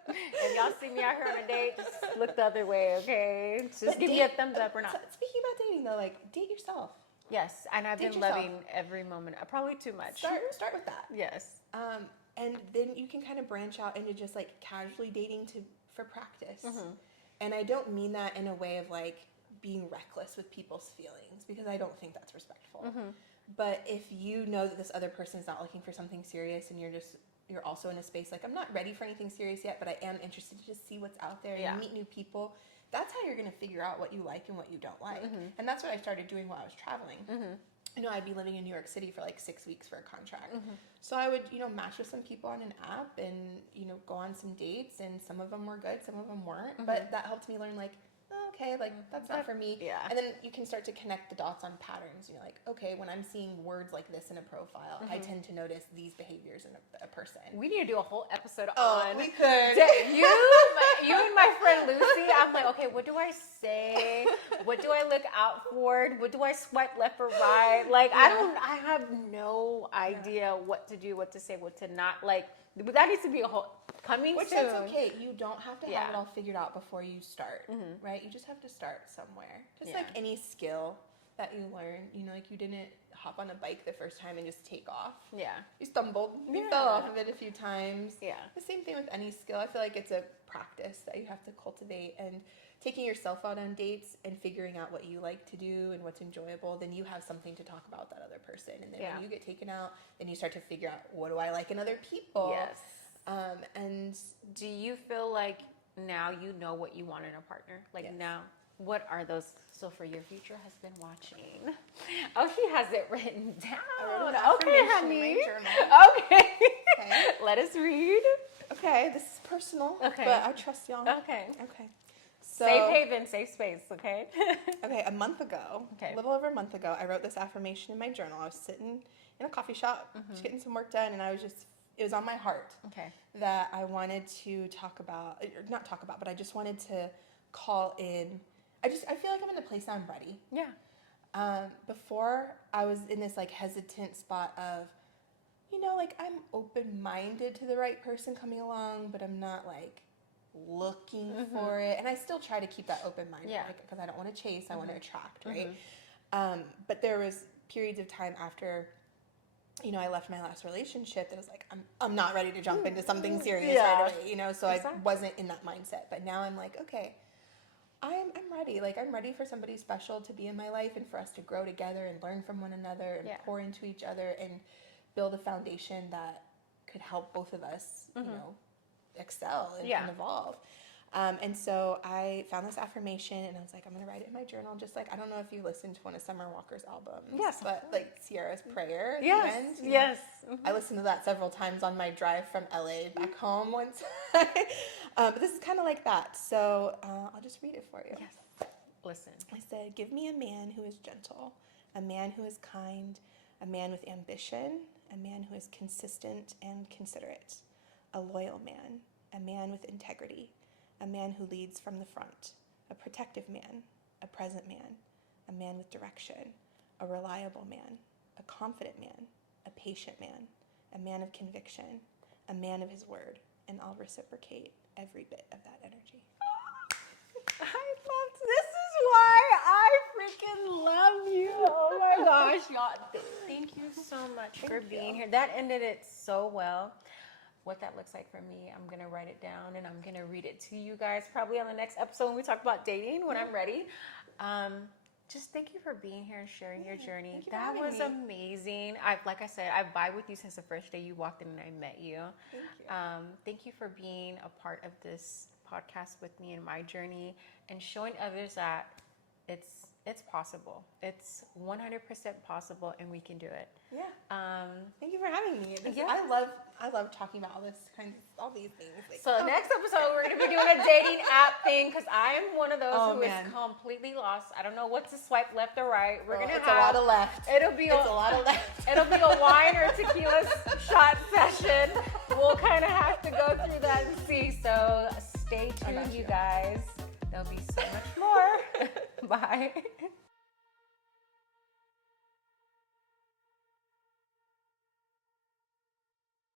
If y'all see me out here on a date, just look the other way, okay? Just give me a thumbs up or not. Speaking about dating, though, like, date yourself. Yes, and I've been loving every moment. Probably too much. Start with that. Yes. And then you can kind of branch out into just like casually dating for practice. And I don't mean that in a way of like being reckless with people's feelings, because I don't think that's respectful. But if you know that this other person is not looking for something serious, and you're also in a space like, I'm not ready for anything serious yet, but I am interested to just see what's out there and meet new people. That's how you're going to figure out what you like and what you don't like. And that's what I started doing while I was traveling. I'd be living in New York City for like 6 weeks for a contract. So I would, match with some people on an app and, go on some dates, and some of them were good, some of them weren't. But that helped me learn, like, oh, okay, like that's not for me. Yeah. And then you can start to connect the dots on patterns. You're like, okay, when I'm seeing words like this in a profile, I tend to notice these behaviors in a person. We need to do a whole episode Oh, on we could. you and my friend Lucy. I'm like, okay, what do I say? What do I look out for? What do I swipe left or right? Like, I have no idea what to do, what to say, what to not. Like, that needs to be a whole coming Which soon. that's okay. You don't have to have Yeah. it all figured out before you start, right? You just have to start somewhere. Just Yeah. like any skill that you learn, you know, like you didn't hop on a bike the first time and just take off. Yeah. You stumbled. You Yeah. fell off of it a few times. Yeah. The same thing with any skill. I feel like it's a practice that you have to cultivate, and taking yourself out on dates and figuring out what you like to do and what's enjoyable, then you have something to talk about with that other person. And then when you get taken out, then you start to figure out, what do I like in other people? Yes. And Do you feel like now you know what you want in a partner? Like Yes. now, what are those? So for your future husband watching, oh, she has it written down. I wrote an Okay, affirmation honey. in my journal. Okay. Okay. Let us read. Okay, this is personal, Okay. but I trust y'all. Okay. Okay. So, Safe haven, safe space. Okay. okay, a month ago, Okay. a little over a month ago, I wrote this affirmation in my journal. I was sitting in a coffee shop, just getting some work done, and it was on my heart Okay. that I wanted to talk about, or not talk about, but I just wanted to call in. I feel like I'm in a place I'm ready. Yeah. Before, I was in this like hesitant spot of, you know, like I'm open-minded to the right person coming along, but I'm not like looking for it. And I still try to keep that open mind, Yeah. because I don't want to chase, I want to attract, right? But there was periods of time after, you know, I left my last relationship that was like, I'm not ready to jump into something serious Yeah. right away, you know, so Exactly. I wasn't in that mindset. But now I'm like, okay, I'm ready. Like, I'm ready for somebody special to be in my life and for us to grow together and learn from one another and Yeah. pour into each other and build a foundation that could help both of us, you know, excel and, Yeah. and evolve. And so I found this affirmation and I was like, I'm going to write it in my journal. Just like, I don't know if you listened to one of Summer Walker's albums. Yes. But like Sierra's Prayer. At the Yes. end, you know, Yes. I listened to that several times on my drive from LA back home once. But this is kind of like that. So I'll just read it for you. Yes. Listen. I said, give me a man who is gentle, a man who is kind, a man with ambition, a man who is consistent and considerate, a loyal man, a man with integrity, a man who leads from the front, a protective man, a present man, a man with direction, a reliable man, a confident man, a patient man, a man of conviction, a man of his word, and I'll reciprocate every bit of that energy. This is why I freaking love you. Oh my gosh, y'all. Thank you so much for being here. That ended it so well. What that looks like for me, I'm going to write it down and I'm going to read it to you guys probably on the next episode when we talk about dating when I'm ready. Just thank you for being here and sharing your journey. Thank you for That having was me. amazing. Like I said, I've vibed with you since the first day you walked in and I met you. Thank you. Thank you for being a part of this podcast with me and my journey and showing others that it's possible. It's 100% possible and we can do it. Yeah. Thank you for having me. Yeah. I love talking about all these things. Like, So next episode, we're going to be doing a dating app thing because I am one of those who man. is completely lost. I don't know what to swipe left or right. We're going to it's have a lot of left. It'll be It's a lot of left. It'll be a wine or tequila shot session. We'll kind of have to go through that and see. So stay tuned, got you you. guys. There'll be so much more. Bye.